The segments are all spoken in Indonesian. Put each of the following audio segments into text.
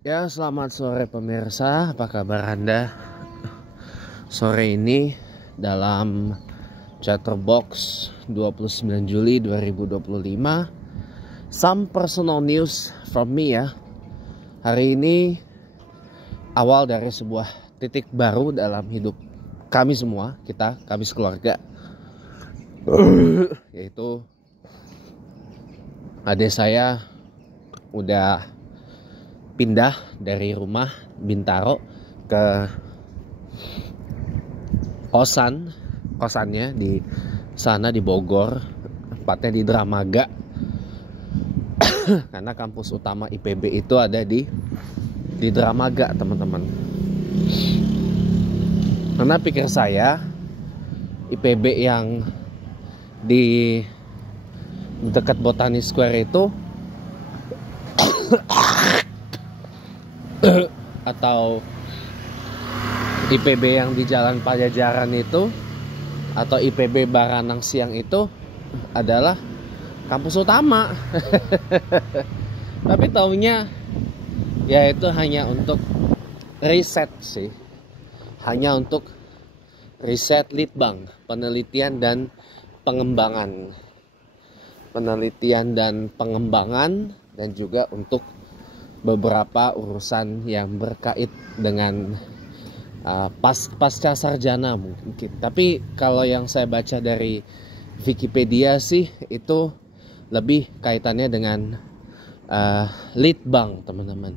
Ya, selamat sore pemirsa. Apa kabar Anda? Sore ini dalam Chatterbox 29 Juli 2025. Some personal news from me ya. Hari ini awal dari sebuah titik baru dalam hidup kami semua, kami sekeluarga. Yaitu adik saya udah pindah dari rumah Bintaro ke kosannya di sana di Bogor, tepatnya di Dramaga. Karena kampus utama IPB itu ada di Dramaga, teman-teman. Karena pikir saya IPB yang di dekat Botani Square itu atau IPB yang di Jalan Pajajaran itu atau IPB Baranang Siang itu adalah kampus utama. Tapi taunya ya itu hanya untuk riset sih. Hanya untuk riset litbang, penelitian dan pengembangan. Dan juga untuk beberapa urusan yang berkait dengan pasca sarjana mungkin. Tapi kalau yang saya baca dari Wikipedia sih itu lebih kaitannya dengan litbang, teman-teman.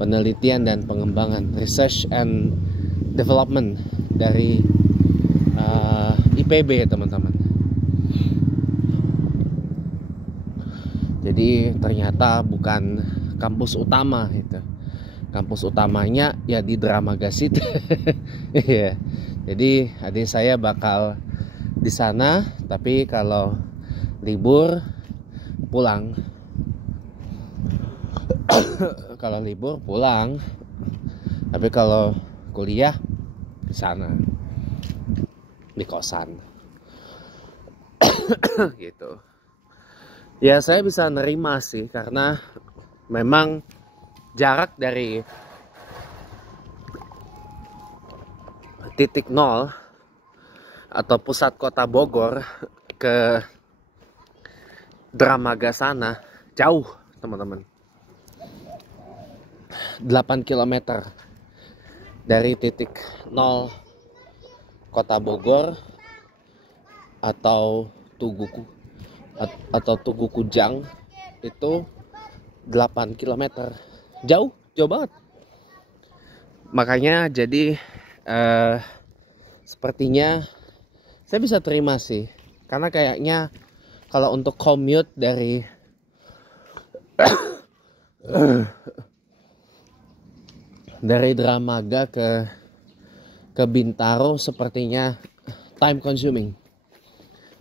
Penelitian dan pengembangan, research and development dari IPB, teman-teman. Jadi ternyata bukan kampus utama itu. Kampus utamanya ya di Dramaga City. Iya. Jadi adik saya bakal di sana, tapi kalau libur pulang. Kalau libur pulang. Tapi kalau kuliah di sana. Di kosan. Gitu. Ya saya bisa nerima sih, karena memang jarak dari titik nol atau pusat kota Bogor ke Dramaga sana jauh, teman-teman. 8 km dari titik nol kota Bogor atau Tugu Kujang itu 8 km. Jauh banget. Makanya jadi sepertinya saya bisa terima sih. Karena kayaknya kalau untuk commute dari Dramaga ke Bintaro sepertinya time consuming,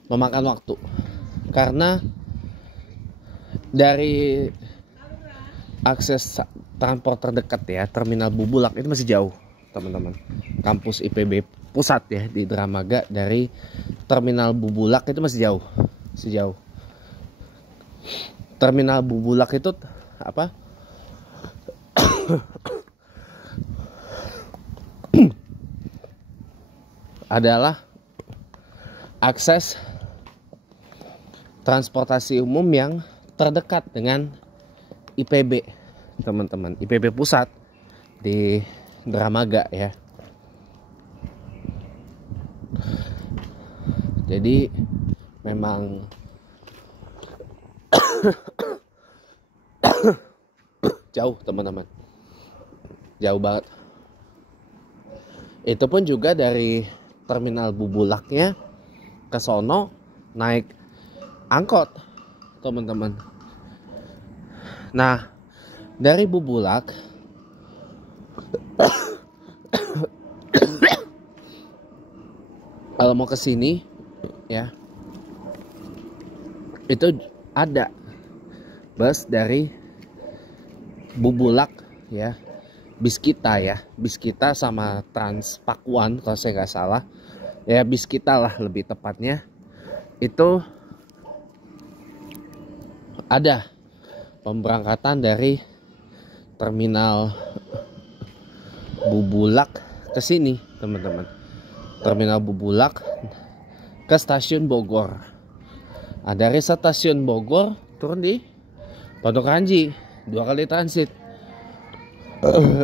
memakan waktu. Karena dari akses transport terdekat ya, Terminal Bubulak itu masih jauh, teman-teman. Kampus IPB pusat ya di Dramaga dari Terminal Bubulak itu masih jauh. Terminal Bubulak itu apa? Adalah akses transportasi umum yang terdekat dengan IPB, teman-teman. IPB pusat di Dramaga ya. Jadi memang jauh, teman-teman. Jauh banget. Itu pun juga dari Terminal Bubulaknya ke sono naik angkot, teman-teman. Nah, dari Bubulak kalau mau ke sini ya, itu ada bus dari Bubulak ya, Biskita sama Transpakuan kalau saya nggak salah ya, Biskita lah lebih tepatnya. Itu ada pemberangkatan dari terminal Bubulak ke sini, teman-teman. Terminal Bubulak ke stasiun Bogor. Dari stasiun Bogor turun di Pondok Ranji, 2 kali transit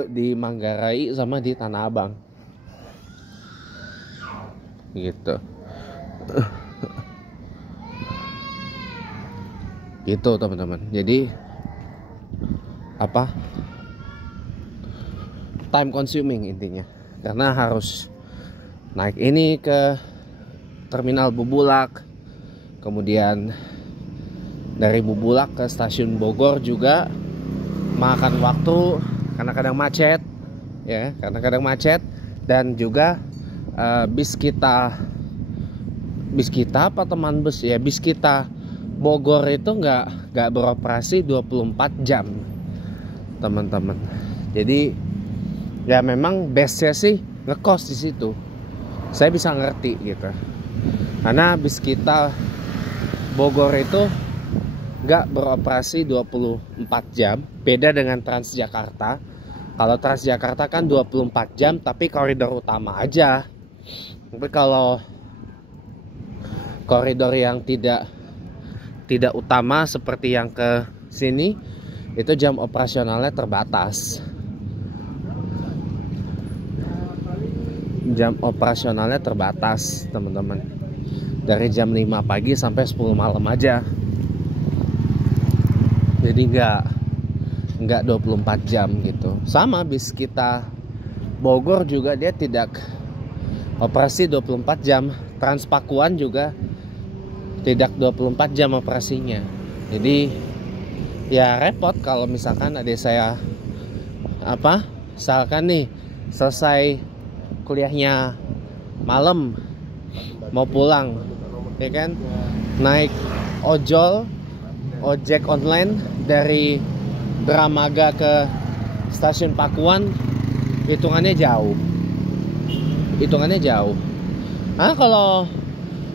di Manggarai sama di Tanah Abang gitu. Gitu teman-teman. Jadi time consuming intinya, karena harus naik ini ke terminal Bubulak, kemudian dari Bubulak ke stasiun Bogor juga makan waktu karena kadang macet ya, dan juga bis kita apa teman bus ya, bis kita Bogor itu nggak beroperasi 24 jam teman-teman. Jadi ya memang bestnya sih ngekos di situ. Saya bisa ngerti gitu, karena bis kita Bogor itu nggak beroperasi 24 jam. Beda dengan Transjakarta. Kalau Transjakarta kan 24 jam tapi koridor utama aja. Tapi kalau koridor yang tidak utama seperti yang ke sini, itu jam operasionalnya terbatas. Jam operasionalnya terbatas teman-teman. Dari jam 5 pagi sampai 10 malam aja. Jadi nggak 24 jam gitu. Sama bis kita Bogor juga dia tidak operasi 24 jam. Transpakuan juga tidak 24 jam operasinya. Jadi ya repot kalau misalkan adik saya misalkan nih selesai kuliahnya malam mau pulang ya kan, naik ojek online dari Dramaga ke stasiun Pakuan, hitungannya jauh. Kalau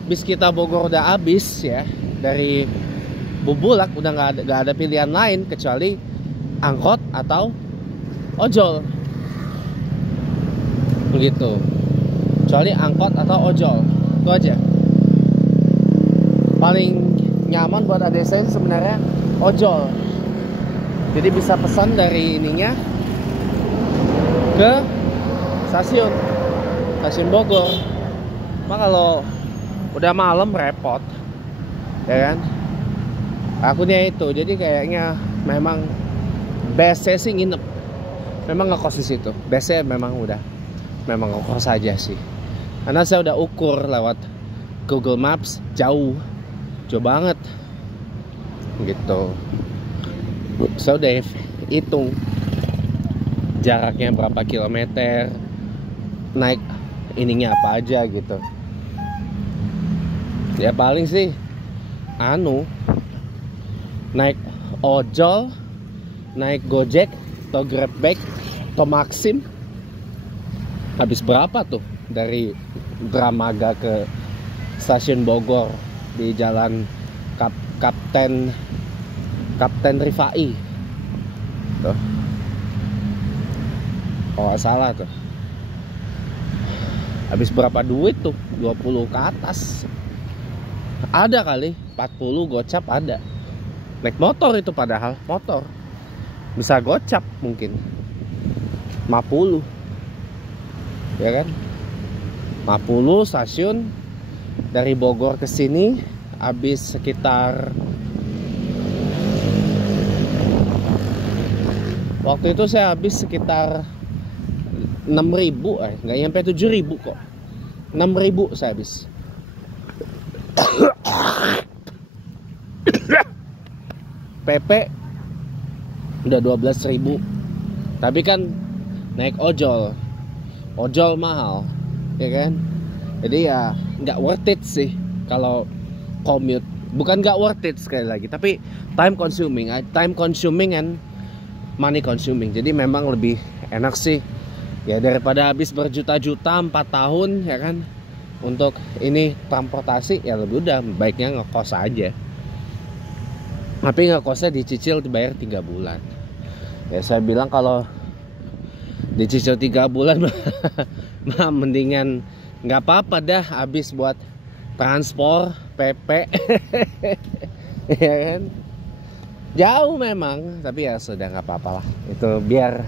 bis kita Bogor udah habis ya, dari Bubulak udah nggak ada pilihan lain kecuali angkot atau ojol begitu. Kecuali angkot atau ojol, itu aja. Paling nyaman buat adik saya sebenarnya ojol. Jadi bisa pesan dari ininya ke stasiun Bogor. Maka kalau udah malam repot ya kan. Akunya itu, jadi kayaknya memang bestnya sih nginep, memang ngekos di situ. Bestnya memang ngekos aja sih, karena saya udah ukur lewat Google Maps, jauh banget gitu. Saya udah hitung jaraknya berapa kilometer, naik ininya apa aja gitu. Ya paling sih naik ojol, naik Gojek atau Grabbike atau Maxim, habis berapa tuh dari Dramaga ke stasiun Bogor di jalan Kapten Rifai tuh, kalau nggak salah tuh, habis berapa duit tuh, 20 ke atas ada kali, 40 gocap ada. Naik motor itu, padahal motor bisa gocap mungkin 50 ya kan. 50 stasiun dari Bogor ke sini habis sekitar, waktu itu saya habis sekitar 6.000, nggak nyampe 7.000 kok, 6.000 saya habis. PP udah 12.000, tapi kan naik ojol mahal ya kan. Jadi ya nggak worth it sih kalau commute. Bukan nggak worth it sekali lagi, tapi time consuming and money consuming. Jadi memang lebih enak sih ya, daripada habis berjuta-juta 4 tahun ya kan untuk ini transportasi, ya lebih udah baiknya ngekos aja. Tapi ngekosnya dicicil, dibayar 3 bulan. Ya saya bilang kalau dicicil 3 bulan mah mendingan nggak apa-apa dah, habis buat transport, PP. Ya kan? Jauh memang, tapi ya sudah nggak apa-apa lah. Itu biar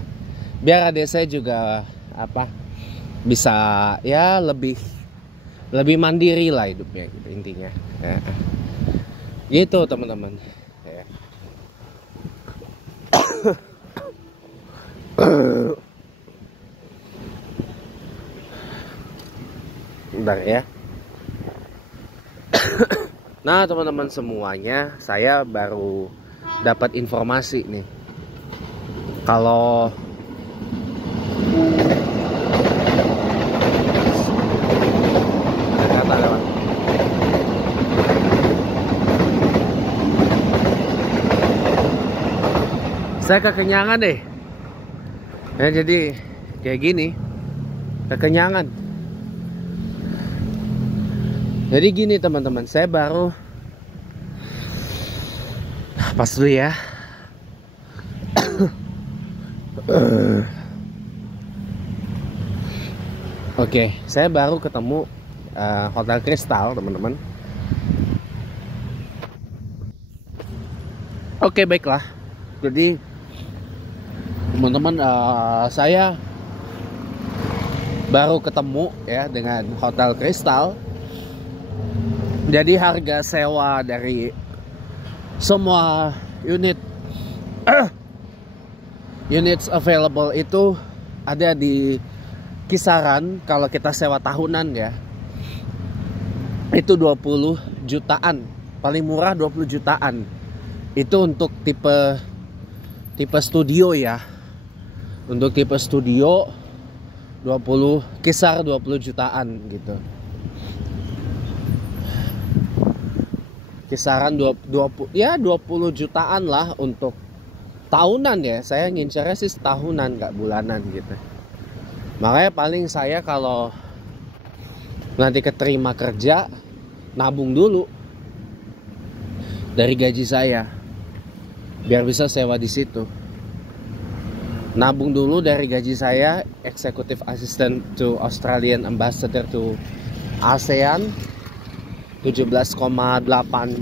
adik saya juga apa, bisa ya lebih mandiri lah hidupnya gitu intinya. Ya. Gitu teman-teman. Ya. Bentar ya. Nah teman-teman semuanya, saya baru dapat informasi nih kalau saya kekenyangan deh. Ya, jadi kayak gini, kekenyangan. Jadi gini teman-teman, saya baru pas dulu ya. Oke, saya baru ketemu Hotel Kristal teman-teman. Oke, baiklah. Jadi teman-teman, saya baru ketemu ya dengan Hotel Kristal. Jadi harga sewa dari semua units available itu ada di kisaran, kalau kita sewa tahunan ya, itu 20 jutaan. Paling murah 20 jutaan. Itu untuk tipe studio ya. Untuk tipe studio 20 jutaan gitu. Kisaran 20 jutaan lah untuk tahunan ya. Saya ngincernya sih tahunan, nggak bulanan gitu. Makanya paling saya kalau nanti keterima kerja, nabung dulu dari gaji saya biar bisa sewa di situ. Nabung dulu dari gaji saya, Executive Assistant to Australian Ambassador to ASEAN, 17,8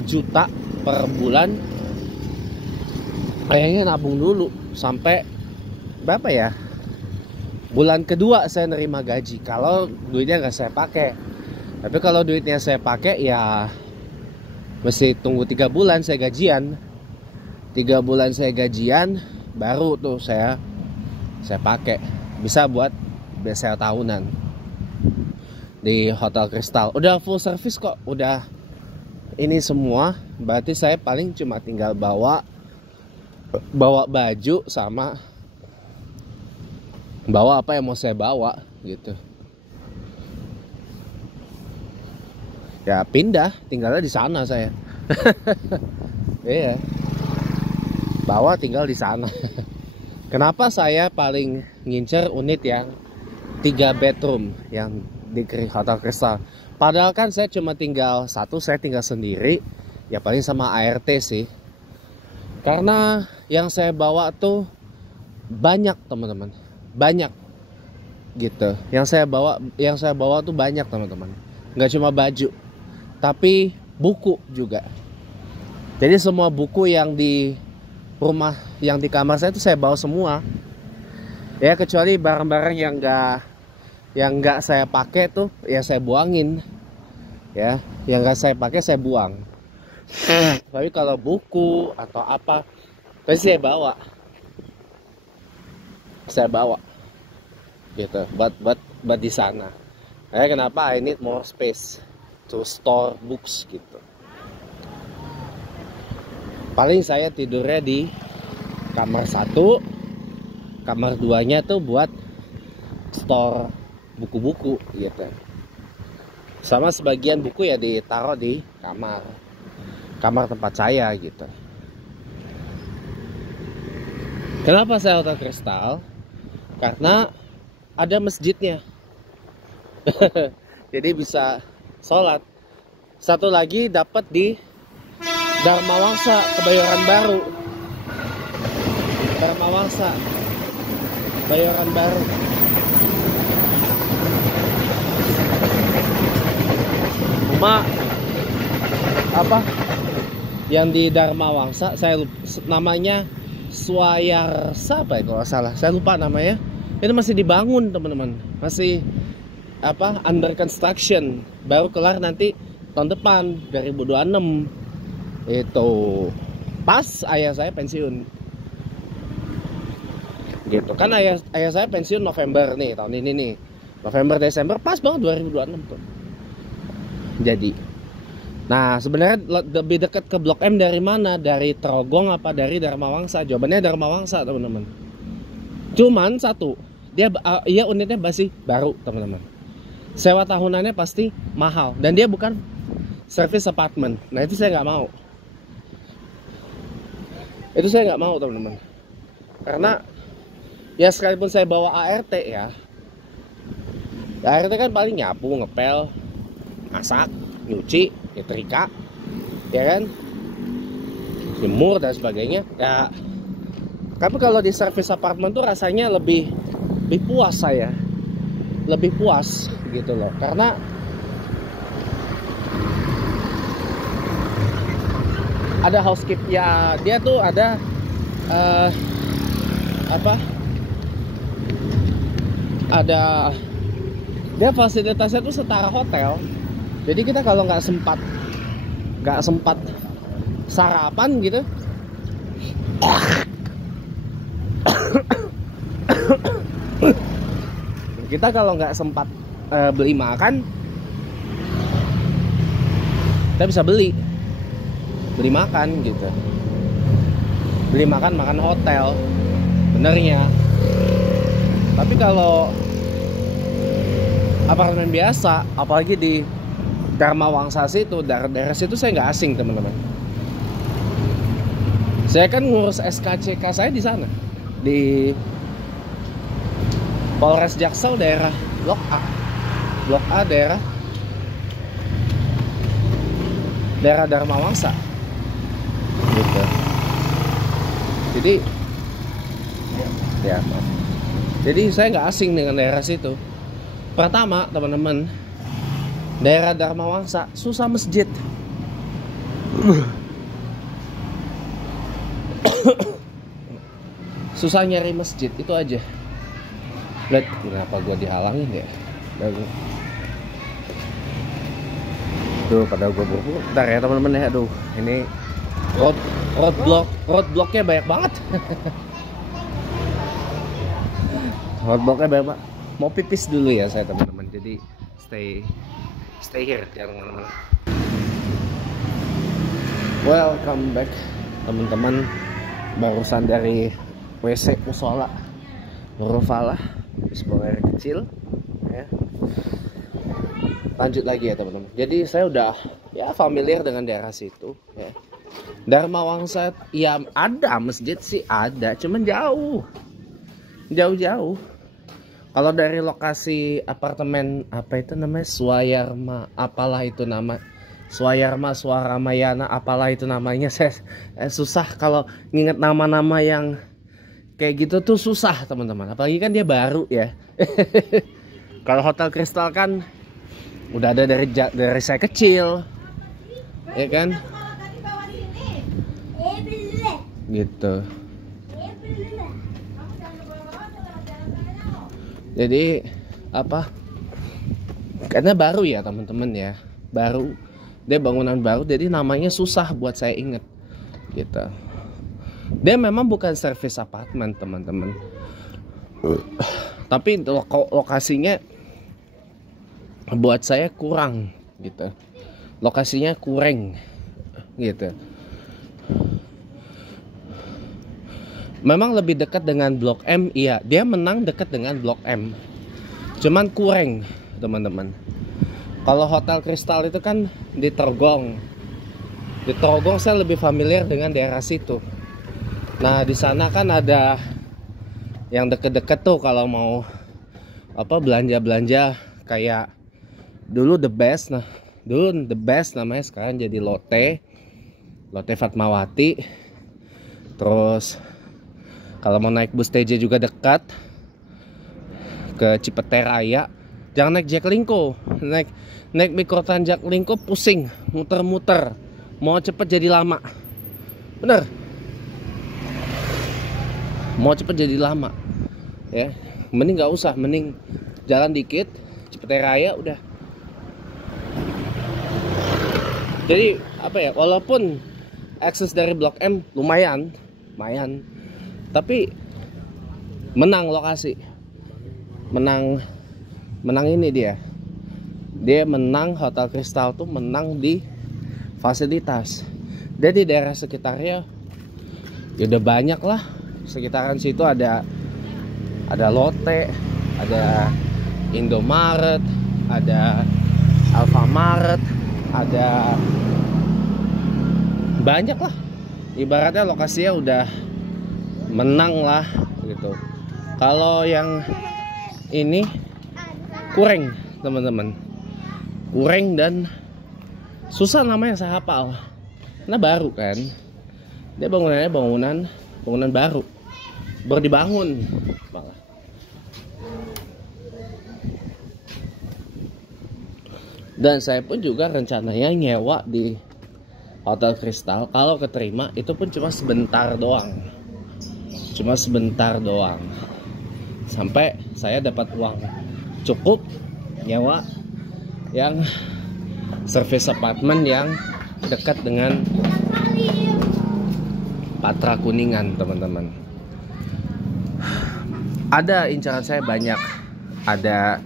juta per bulan. Kayaknya nabung dulu sampai berapa ya? Bulan kedua saya nerima gaji. Kalau duitnya nggak saya pakai. Tapi kalau duitnya saya pakai ya mesti tunggu 3 bulan saya gajian. 3 bulan saya gajian baru tuh saya pakai. Bisa buat biaya tahunan di Hotel Kristal. Udah full service kok, udah ini semua. Berarti saya paling cuma tinggal bawa baju sama bawa apa yang mau saya bawa gitu. Ya pindah, tinggalnya di sana saya. Iya. Bawa tinggal di sana. Kenapa saya paling ngincer unit yang 3 bedroom yang di Hotel Kristal? Padahal kan saya cuma tinggal satu, saya tinggal sendiri. Ya paling sama ART sih. Karena yang saya bawa tuh banyak teman-teman, banyak gitu. Yang saya bawa tuh banyak teman-teman. Nggak cuma baju, tapi buku juga. Jadi semua buku yang di rumah, yang di kamar saya tuh saya bawa semua. Ya kecuali barang-barang yang nggak saya pakai tuh ya saya buangin. Ya, yang nggak saya pakai saya buang. Tapi kalau buku atau apa pasti saya bawa gitu buat di sana. Kenapa I need more space to store books gitu. Paling saya tidurnya di kamar 1, kamar 2-nya tuh buat store buku-buku gitu. Sama sebagian buku ya ditaruh di kamar tempat saya gitu. Kenapa saya Hotel Kristal? Karena ada masjidnya. Jadi bisa sholat. Satu lagi dapat di Dharma Wangsa Kebayoran Baru. Dharma Wangsa, Bayoran Baru. Cuma apa yang di Dharma Wangsa, saya lupa, namanya Swayarsa apa ya kalau nggak salah, saya lupa namanya. Itu masih dibangun teman-teman, masih apa, under construction, baru kelar nanti tahun depan 2026. Itu pas ayah saya pensiun gitu kan. Ayah saya pensiun November nih, tahun ini nih, November Desember, pas banget 2026 tuh. Jadi nah sebenarnya lebih dekat ke Blok M dari mana, dari Trogong apa dari Dharma Wangsa? Jawabannya Dharma Wangsa teman-teman. Cuman satu, dia unitnya masih baru teman-teman, sewa tahunannya pasti mahal, dan dia bukan service apartment. Nah itu saya nggak mau, itu saya nggak mau teman-teman, karena ya sekalipun saya bawa ART ya, ART kan paling nyapu, ngepel, masak, nyuci, nyetrika, ya kan, jemur dan sebagainya ya. Tapi kalau di service apartemen tuh rasanya lebih puas, saya lebih puas gitu loh, karena ada housekeep ya, dia tuh ada ada dia fasilitasnya tuh setara hotel. Jadi kita kalau nggak sempat sarapan gitu, kita kalau nggak sempat beli makan, kita bisa beli makan gitu, beli makan hotel benernya. Tapi kalau apartemen biasa, apalagi di Dharma Wangsa situ, daerah situ saya nggak asing teman-teman. Saya kan ngurus SKCK saya di sana, di Polres Jaksel, daerah Blok A, daerah Dharma Wangsa gitu. Jadi ya, jadi saya nggak asing dengan daerah situ. Pertama teman-teman, daerah Dharma Wangsa susah masjid. Susah nyari masjid, itu aja. Lihat kenapa gua dihalangin ya? Tuh pada gua buru-buru. Bentar ya teman-teman ya. Aduh, ini roadblocknya banyak banget. Roadblocknya banyak banget. Mau pipis dulu ya saya teman-teman. Jadi stay here, jangan kemana-mana. Welcome back teman-teman. Barusan dari WC musola Nurul-Falah, habis buang air kecil ya. Lanjut lagi ya teman-teman. Jadi saya udah ya familiar dengan daerah situ ya. Dharma Wangsa ya, ada masjid sih ada, cuman jauh. Kalau dari lokasi apartemen apa itu namanya, Swayarma, apalah itu nama, Swayarma, Swaramayana, apalah itu namanya, saya susah kalau nginget nama-nama yang kayak gitu tuh, susah teman-teman. Apalagi kan dia baru ya. Kalau Hotel Kristal kan udah ada dari saya kecil, ya kan? Gitu. Jadi apa? Karena baru ya teman-teman ya, baru, dia bangunan baru, jadi namanya susah buat saya inget gitu. Dia memang bukan service apartemen teman-teman, tapi lokasinya buat saya kurang gitu, lokasinya kurang gitu. Memang lebih dekat dengan Blok M, iya, dia menang dekat dengan Blok M, cuman kurang teman-teman. Kalau Hotel Kristal itu kan di Trogong. Di Trogong saya lebih familiar dengan daerah situ. Nah di sana kan ada yang deket-deket tuh kalau mau apa, belanja kayak dulu The Best. Nah dulu The Best namanya, sekarang jadi Lotte Fatmawati. Terus Kalau mau naik bus TJ juga dekat ke Cipete Raya. Jangan naik Jaklingko, naik Mikrotrans Jaklingko pusing, muter-muter, mau cepet jadi lama, bener, mau cepet jadi lama, ya, mending nggak usah, mending jalan dikit, Cipete Raya udah. Jadi apa ya, walaupun akses dari Blok M lumayan, tapi menang lokasi, menang ini dia menang. Hotel Kristal tuh menang di fasilitas. Dia di daerah sekitarnya ya udah banyak lah, sekitaran situ ada Lotte, ada Indomaret, ada Alfamaret, ada banyak lah, ibaratnya lokasinya udah menang lah gitu. Kalau yang ini kurang teman-teman, kurang dan susah namanya saya hafal karena baru kan, dia bangunannya bangunan baru dibangun malah. Dan saya pun juga rencananya nyewa di Hotel Kristal. Kalau keterima itu pun cuma sebentar doang, sampai saya dapat uang cukup nyewa yang service apartment yang dekat dengan Patra Kuningan, teman-teman. Ada incaran saya banyak, ada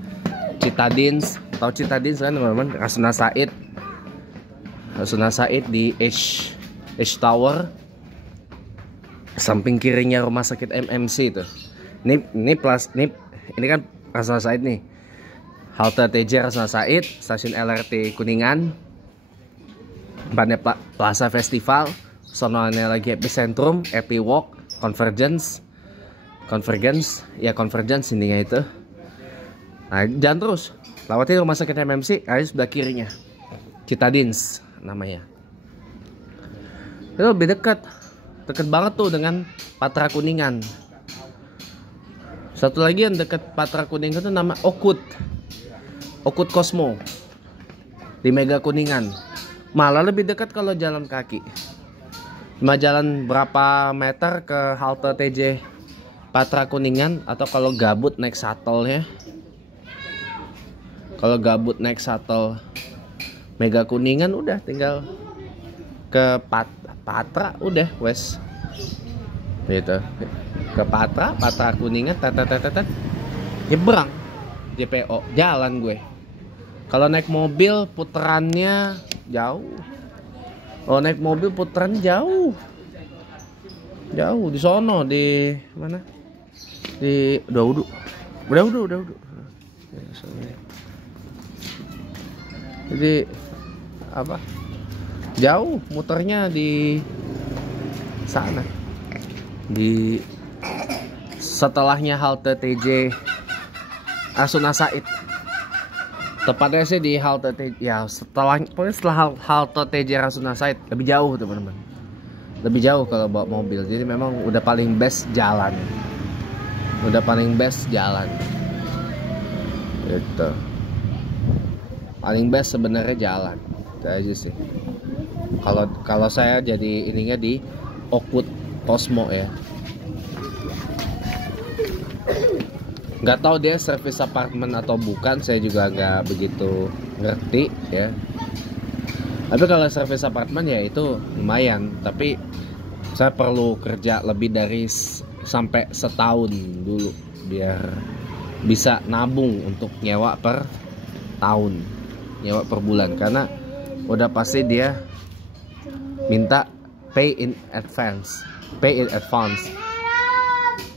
Citadines, tahu Citadines kan teman-teman, Rasuna Said di H Tower, samping kirinya rumah sakit MMC itu. Ini kan Rasuna Said nih, halte TJ Rasuna Said, stasiun LRT Kuningan, depannya Plaza Festival, sonoannya lagi Epicentrum, Epi Walk, Convergence ininya itu. Nah, jalan terus, lewati rumah sakit MMC, ada sebelah kirinya Citadines namanya. Itu lebih dekat banget tuh dengan Patra Kuningan. Satu lagi yang dekat Patra Kuningan itu nama Okut Cosmo di Mega Kuningan. Malah lebih dekat kalau jalan kaki. Cuma jalan berapa meter ke halte TJ Patra Kuningan, atau kalau gabut naik shuttle-nya. Kalau gabut naik shuttle Mega Kuningan udah tinggal ke Patra udah wes. Gitu. Ke Patra Kuningan nyebrang JPO, jalan gue. Kalau naik mobil puterannya jauh. Jauh di sono, di mana? Di Udah. Jadi apa? Jauh muternya di sana. Di setelahnya halte TJ Rasuna Said. Tepatnya sih di halte TJ, ya setelah halte TJ Rasuna Said, lebih jauh teman-teman. Lebih jauh kalau bawa mobil. Jadi memang udah paling best jalan. Gitu. Paling best sebenarnya jalan. Itu aja sih. Kalau saya jadi ininya di Okut Cosmo ya. Nggak tahu dia service apartemen atau bukan, saya juga nggak begitu ngerti ya. Tapi kalau service apartemen ya itu lumayan, tapi saya perlu kerja lebih dari sampai setahun dulu biar bisa nabung untuk nyewa per tahun, nyewa per bulan, karena udah pasti dia minta pay in advance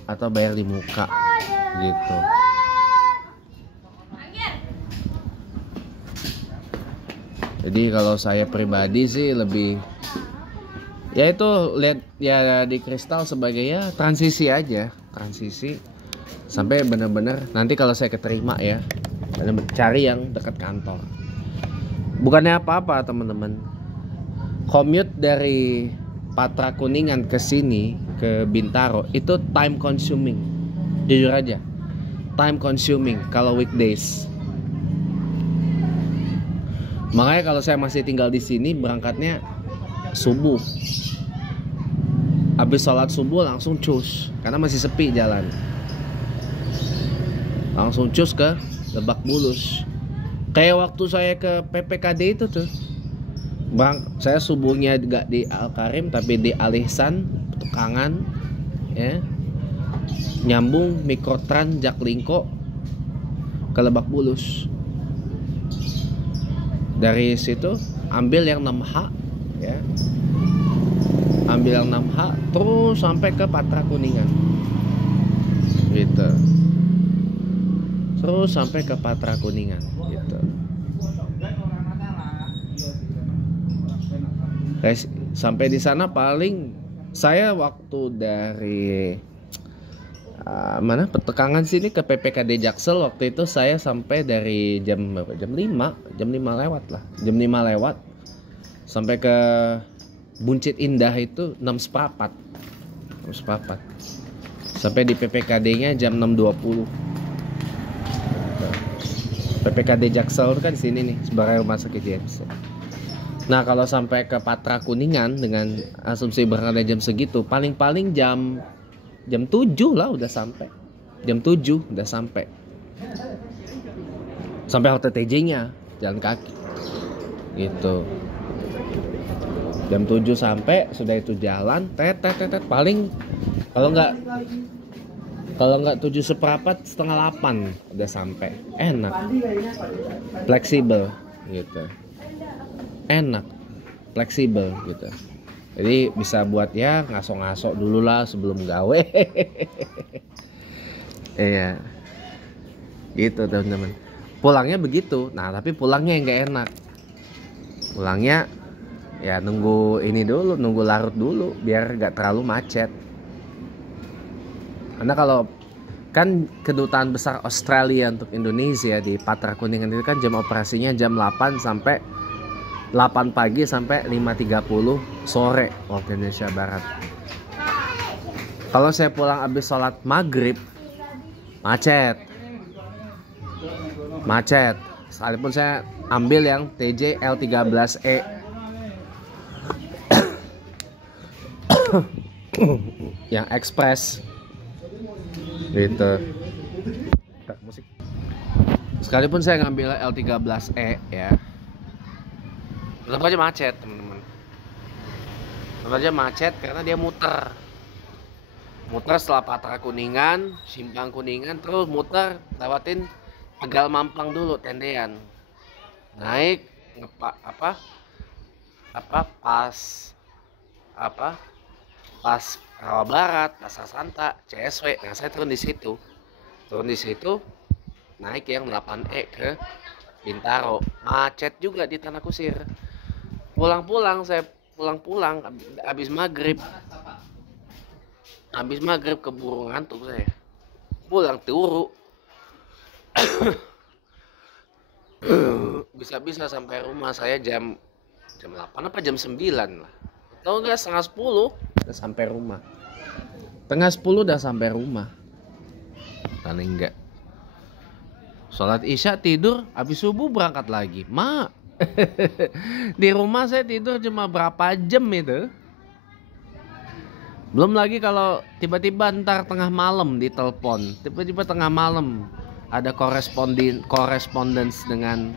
atau bayar di muka gitu. Jadi kalau saya pribadi sih lebih ya itu lihat ya di Kristal sebagai ya transisi sampai benar-benar nanti kalau saya keterima ya cari yang dekat kantor. Bukannya apa-apa teman-teman, commute dari Patra Kuningan ke sini ke Bintaro itu time consuming, jujur aja, time consuming kalau weekdays. Makanya kalau saya masih tinggal di sini, berangkatnya subuh, habis sholat subuh langsung cus, karena masih sepi jalan, langsung cus ke Lebak Bulus. Kayak waktu saya ke PPKD itu tuh, saya subuhnya gak di Al Karim tapi di Al Ihsan, Petukangan, ya, nyambung Mikrotrans Jaklingko ke Lebak Bulus. Dari situ ambil yang 6H, ya, ambil yang 6H terus sampai ke Patra Kuningan, gitu, terus sampai ke Patra Kuningan, gitu. Guys, sampai di sana paling saya waktu dari mana Petukangan sini ke PPKD Jaksel, waktu itu saya sampai dari jam 5 lewat lah, jam 5 lewat sampai ke Buncit Indah itu 6:15, sampai di PPKD-nya jam 6.20. PPKD Jaksel itu kan di sini nih, sebagai rumah sakit JMC. Nah kalau sampai ke Patra Kuningan dengan asumsi berangkatnya jam segitu, paling-paling jam 7 lah udah sampai. Jam 7 udah sampai. Sampai halte TJ-nya, jalan kaki. Gitu. Jam 7 sampai, sudah itu jalan, paling kalau nggak 7:15, setengah 8 udah sampai. Enak. Fleksibel gitu. Enak, fleksibel gitu. Jadi bisa buat ya ngaso-ngaso dulu lah sebelum gawe. Iya, gitu teman-teman. Pulangnya begitu. Nah tapi pulangnya yang nggak enak. Pulangnya ya nunggu ini dulu, nunggu larut dulu biar nggak terlalu macet. Karena kalau kan kedutaan besar Australia untuk Indonesia di Patra Kuningan itu kan jam operasinya jam 8 pagi sampai 5.30 sore waktu Indonesia Barat. Kalau saya pulang habis sholat maghrib, macet. Sekalipun saya ambil yang TJ L13E. Yang ekspres. Gitu. Musik. Sekalipun saya ngambil L13E ya, tetap aja macet teman-teman. Tetap aja macet karena dia muter setelah Patra Kuningan, Simpang Kuningan, terus muter lewatin Tegal Mampang dulu, tendean, naik pas Rawa Barat, Pasar Santa, CSW. Nah saya turun di situ, naik yang 8E ke Bintaro, macet juga di Tanah Kusir. Pulang habis maghrib keburu ngantuk saya, pulang turu. Bisa sampai rumah saya jam 8 apa jam 9 lah, atau enggak setengah 10 udah sampai rumah, paling enggak. Sholat Isya tidur, habis subuh berangkat lagi. Di rumah saya tidur cuma berapa jam itu. Belum lagi kalau tiba-tiba ntar tengah malam ditelepon, tiba-tiba tengah malam ada correspondence dengan,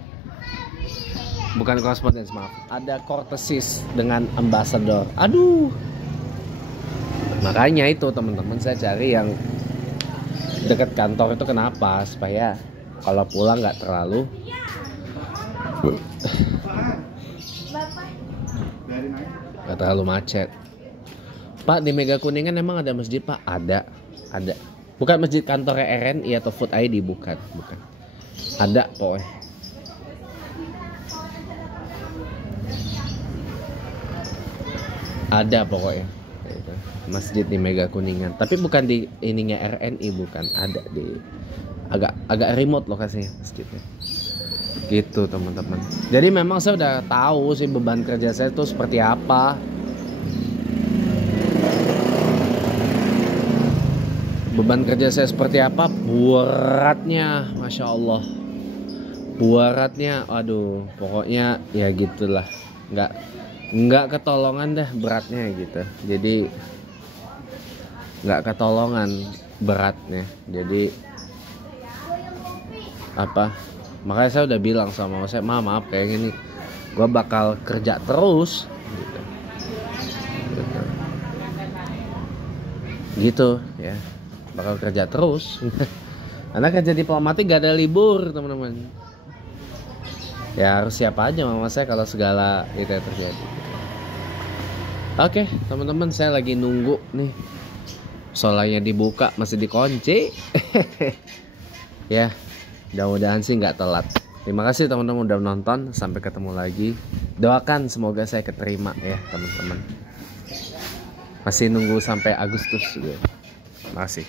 bukan correspondence, maaf, ada courtesies dengan ambassador. Aduh. Makanya itu teman-teman saya cari yang dekat kantor itu, kenapa? Supaya kalau pulang nggak terlalu macet. Pak, di Mega Kuningan emang ada masjid Pak? Ada. Bukan masjid kantornya RNI atau Food ID, bukan. Ada pokoknya. Ada pokoknya. Masjid di Mega Kuningan. Tapi bukan di ininya RNI, bukan. Ada di agak remote lokasinya masjidnya. Gitu teman-teman. Jadi memang saya udah tahu sih beban kerja saya tuh seperti apa. Beban kerja saya seperti apa? Beratnya, Masya Allah. Beratnya, aduh, pokoknya ya gitulah. Nggak ketolongan dah beratnya gitu. Jadi nggak ketolongan beratnya. Jadi apa? Makanya saya udah bilang sama saya, maaf kayaknya nih gue bakal kerja terus gitu ya, bakal kerja terus. Karena kerja diplomatik gak ada libur teman-teman. Ya harus siap aja mama saya kalau segala itu yang terjadi. Oke teman-teman, saya lagi nunggu nih solanya dibuka, masih dikunci. Ya mudah-mudahan sih nggak telat. Terima kasih teman-teman udah menonton. Sampai ketemu lagi. Doakan semoga saya keterima ya teman-teman. Masih nunggu sampai Agustus. Terima kasih.